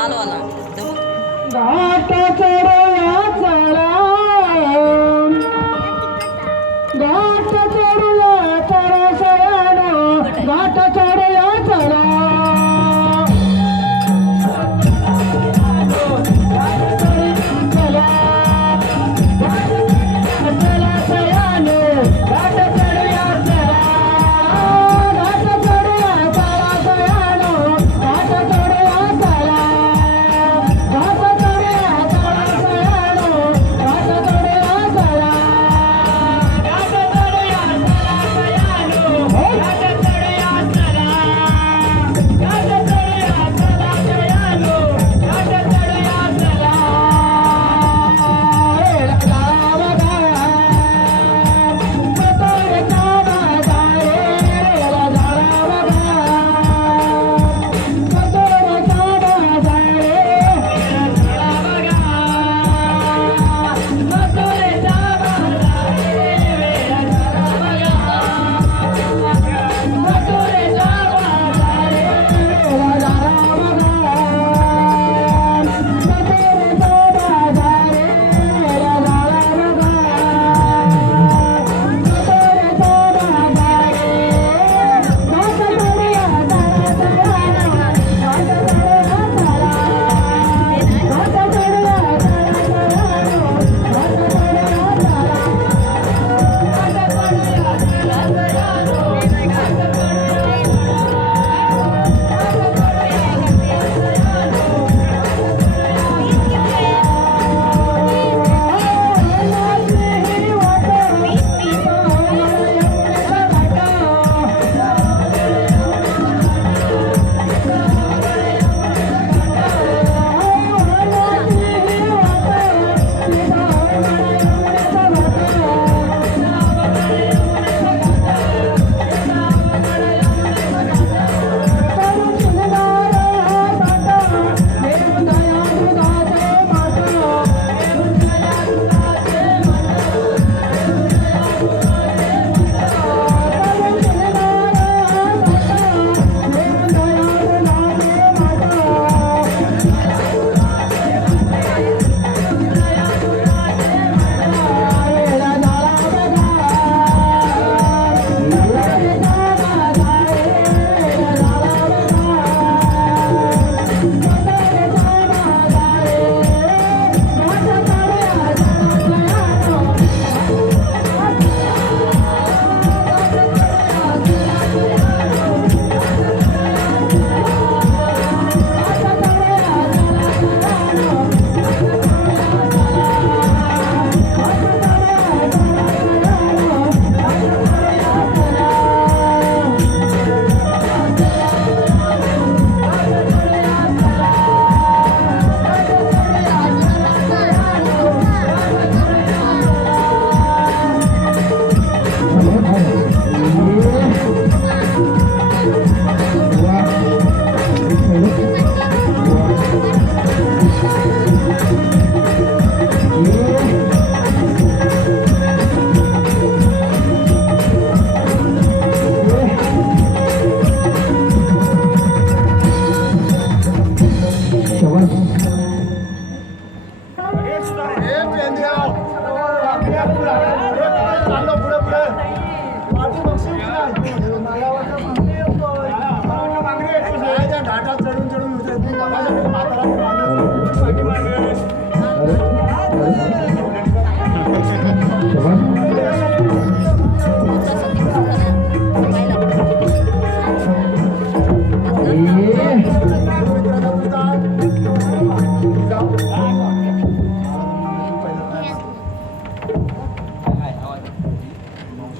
なのかない。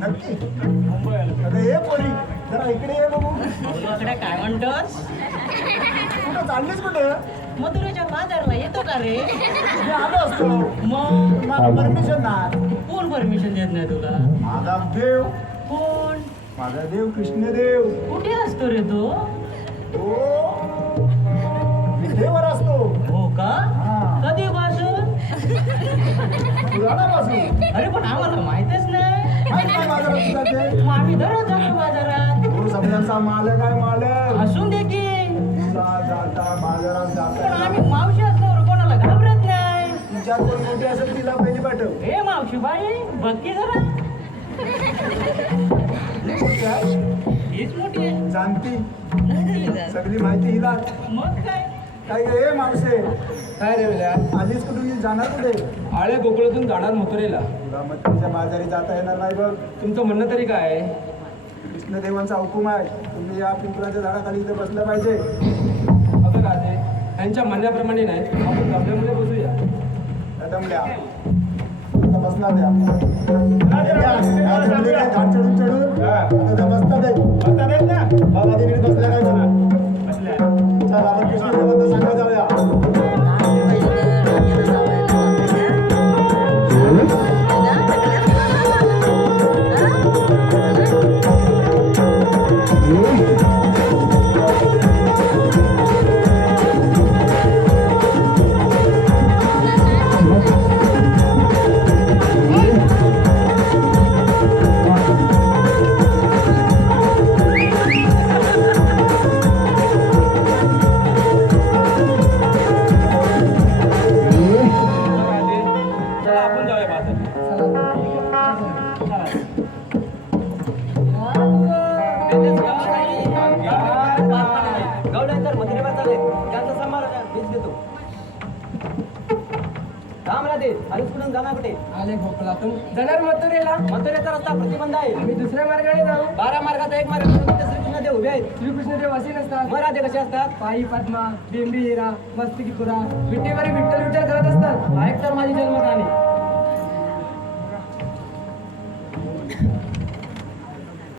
नक्की. अरे हे पोरी जरा इकडे ये बघू. तुझ्याकडे काय म्हणतोस? कुठं चाललीस कुठं? मधुराच्या बाजारला येतो का रे? आलो असतो. मग मला परमिशन ना कोण परमिशन देत नाही तुला? माझा देव. कोण? माझा देव कृष्णदेव. कुठे असतो रे तो? तो असतो. हो का? कधीपासून तुला पासून अरे बाजारात सगळ्यांचा मालक आहे मालक असून दे की तुला जाता बाजारात पण जाता आम्ही मावशी असल्यावर कोणाला घाबरत नाही तुमच्यात कोण मोठी असेल तिला पहिली पाठव हे मावशी बाई जरा. मोठी आहे हीच मोठी आहे जाणती. सगळी माहिती हिला. मग काय? काय हे मावशे? काय रे वेल्या आधीच कुठून? जाणार कुठे? आळे गोकुळातून जाणार मथुरेला तुला मग तुमच्या बाजारी जाता येणार नाही बघ. तुमचं म्हणणं तरी काय आहे? कृष्णदेवांचा हुकूम आहे. तुम्ही या पिंपळाच्या झाडाखाली इथे बसलं पाहिजे. अगं राजे यांच्या म्हणण्याप्रमाणे नाही. आपण गमल्यामध्ये बसूया. दमल्या आता बसणार द्या. झाड चढून चढून. आता बसतात आहेत. बाबा बसल्या काय? चल आपण कृष्णदेवांना सांगा जाऊया कुठून जाणार कुठे आले गोकुळातून. जाणार मथुरेला. मथुरेचा रस्ता प्रतिबंध आहे. आम्ही दुसऱ्या मार्गाने जाऊ. बारा मार्गाचा एक मार्ग श्रीकृष्ण देव उभे आहेत. श्रीकृष्णदेव असे नसतात. मग राधे कसे असतात? पायी पद्मा बेंबी हिरा मस्तकी पुरा विटेवरी विठ्ठल विठ्ठल करत असतात. हा एक तर माझी जन्मकहाणी